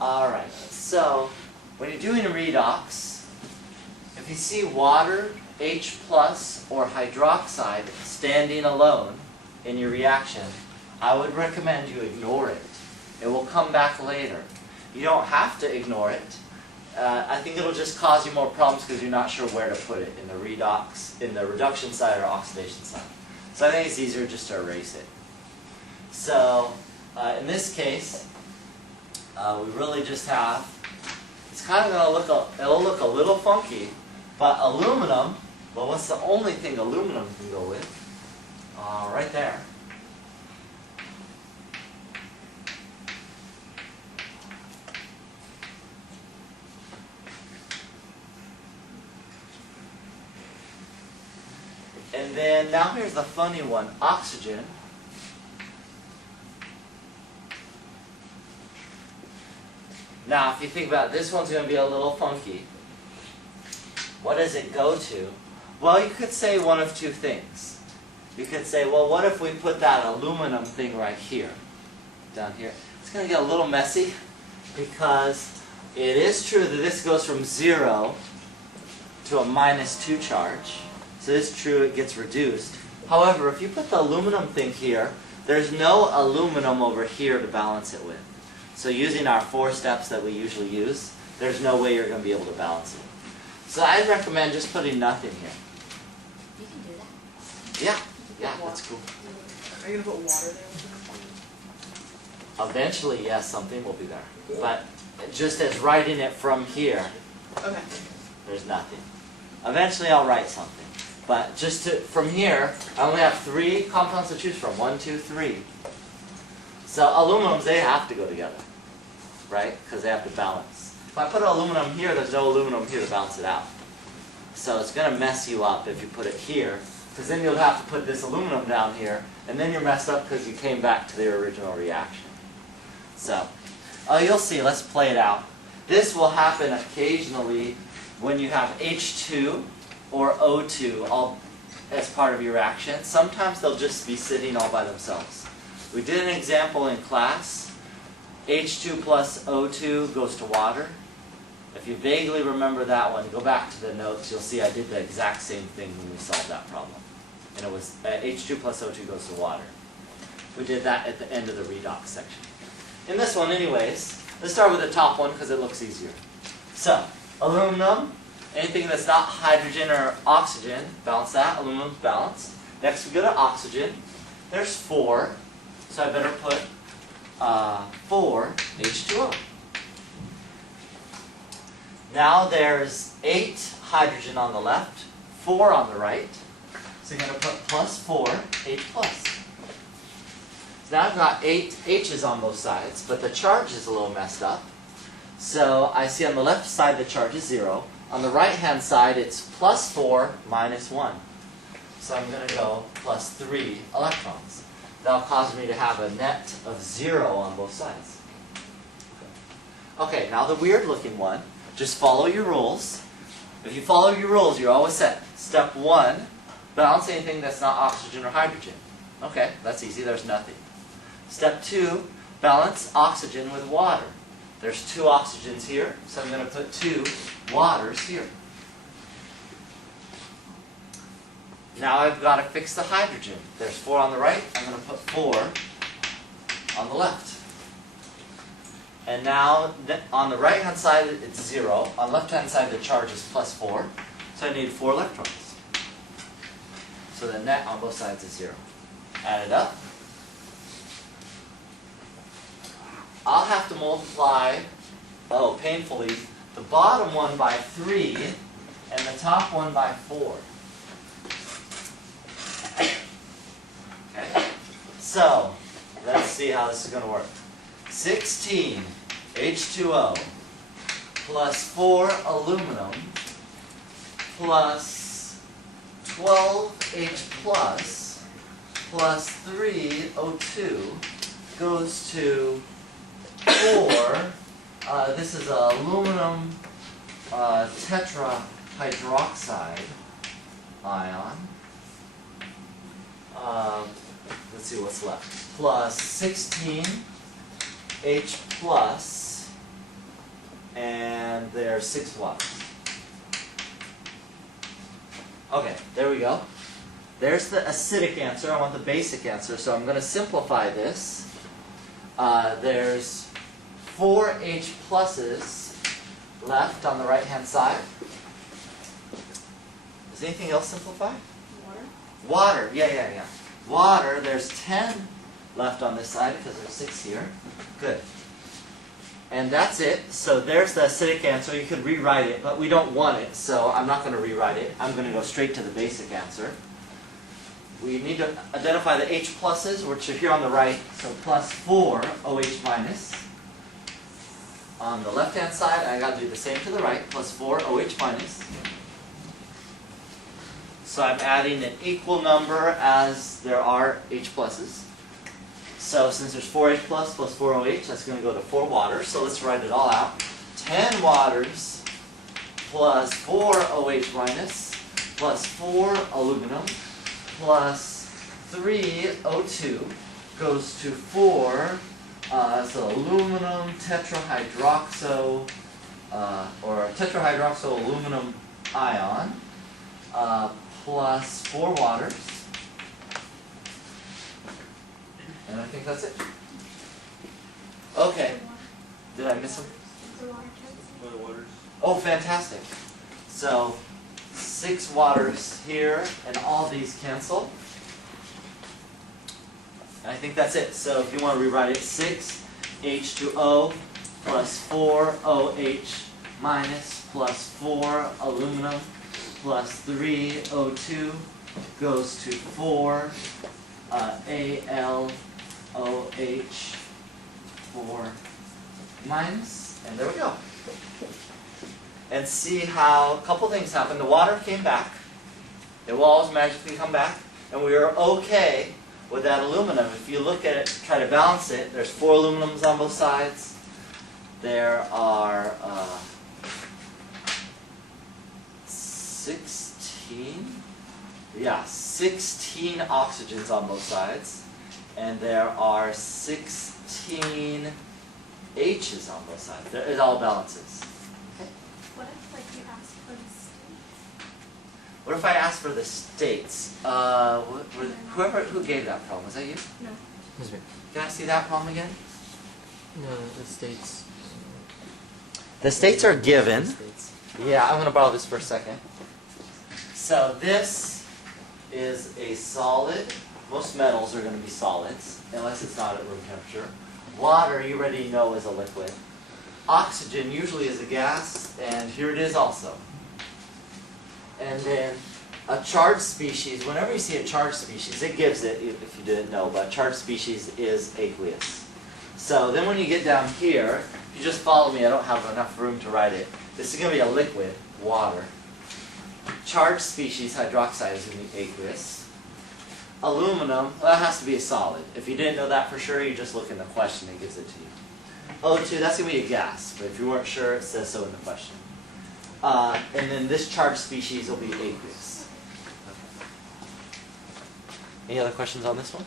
Alright, so when you're doing a redox, if you see water, H plus, or hydroxide standing alone in your reaction, I would recommend you ignore it. It will come back later. You don't have to ignore it. I think it'll just cause you more problems because you're not sure where to put it in the redox, in the reduction side or oxidation side. So I think it's easier just to erase it. So in this case, we really just have, it's kind of going to look, it'll look a little funky, but aluminum, well, what's the only thing aluminum can go with? Right there. And then, now here's the funny one, oxygen. Now, if you think about it, this one's going to be a little funky. What does it go to? Well, you could say one of two things. You could say, well, what if we put that aluminum thing right here, down here? It's going to get a little messy because it is true that this goes from 0 to a -2 charge. So it's true, it gets reduced. However, if you put the aluminum thing here, there's no aluminum over here to balance it with. So using our 4 steps that we usually use, there's no way you're going to be able to balance it. So I'd recommend just putting nothing here. You can do that. Yeah, that's cool. Are you going to put water there? Eventually, yes, something will be there. But just as writing it from here, Okay. there's nothing. Eventually I'll write something. But just from here, I only have 3 compounds to choose from. 1, 2, 3. So aluminums, they have to go together, right? Because they have to balance. If I put aluminum here, there's no aluminum here to balance it out. So it's going to mess you up if you put it here, because then you'll have to put this aluminum down here, and then you're messed up because you came back to the original reaction. So, you'll see. Let's play it out. This will happen occasionally when you have H2 or O2 all as part of your reaction. Sometimes they'll just be sitting all by themselves. We did an example in class. H2 plus O2 goes to water. If you vaguely remember that one, go back to the notes, you'll see I did the exact same thing when we solved that problem. And it was H2 plus O2 goes to water. We did that at the end of the redox section. In this one anyways, let's start with the top one because it looks easier. So, aluminum, anything that's not hydrogen or oxygen, balance that, aluminum's balanced. Next we go to oxygen. There's 4, so I better put 4 H2O. Now there's 8 hydrogen on the left, 4 on the right. So you're going to put plus 4, H plus. So now I've got 8 H's on both sides, but the charge is a little messed up. So I see on the left side the charge is 0. On the right-hand side it's plus 4 minus 1. So I'm going to go plus 3 electrons. That'll cause me to have a net of 0 on both sides. Okay, now the weird looking one. Just follow your rules. If you follow your rules, you're always set. Step 1, balance anything that's not oxygen or hydrogen. Okay, that's easy, there's nothing. Step 2, balance oxygen with water. There's 2 oxygens here, so I'm going to put 2 waters here. Now I've got to fix the hydrogen. There's 4 on the right, I'm going to put 4 on the left. And now on the right hand side it's 0, on the left hand side the charge is plus 4, so I need 4 electrons. So the net on both sides is 0. Add it up. I'll have to multiply, painfully, the bottom one by 3 and the top one by 4. Okay, so let's see how this is going to work. 16 H2O plus 4 aluminum plus 12 H plus 3 O2 goes to 4, this is aluminum tetrahydroxide ion. Let's see what's left. Plus 16 H plus and there's 6 waters. Okay, there we go. There's the acidic answer. I want the basic answer, so I'm going to simplify this. There's 4 H pluses left on the right-hand side. Does anything else simplify? Water? Water, yeah. Water, there's 10 left on this side because there's 6 here. Good. And that's it. So there's the acidic answer. You could rewrite it, but we don't want it, so I'm not going to rewrite it. I'm going to go straight to the basic answer. We need to identify the H pluses, which are here on the right. So plus 4 OH minus. On the left-hand side, I got to do the same to the right. Plus 4 OH minus. So I'm adding an equal number as there are H pluses. So since there's 4H plus 4OH, that's going to go to 4 waters. So let's write it all out. 10 waters plus 4 OH minus plus 4 aluminum plus 3 O2 goes to 4 so aluminum tetrahydroxo or tetrahydroxo aluminum ion plus 4 waters. And I think that's it. Okay. Did I miss something? Oh, fantastic. So 6 waters here, and all these cancel. And I think that's it. So if you want to rewrite it, 6 H2O plus 4 OH minus plus 4 aluminum plus 3 O2 goes to 4 AlOH 4 minus, and there we go. And see how a couple things happened. The water came back. It will always magically come back. And we are okay with that aluminum. If you look at it, try to balance it, there's 4 aluminums on both sides. There are 16 oxygens on both sides. And there are 16 H's on both sides. It all balances. What if, like, you ask for the state? What if I asked for the states? Who gave that problem? Was that you? No. Excuse me. Can I see that problem again? No, the states. The states are given. States. Yeah, I'm going to borrow this for a second. So this is a solid. Most metals are going to be solids, unless it's not at room temperature. Water, you already know, is a liquid. Oxygen usually is a gas, and here it is also. And then a charged species, whenever you see a charged species, it gives it, if you didn't know, but charged species is aqueous. So then when you get down here, if you just follow me, I don't have enough room to write it. This is going to be a liquid, water. Charged species, hydroxide, is going to be aqueous. Aluminum, well, that has to be a solid. If you didn't know that for sure, you just look in the question, it gives it to you. O2, that's going to be a gas, but if you weren't sure, it says so in the question. And then this charged species will be aqueous. Okay. Any other questions on this one?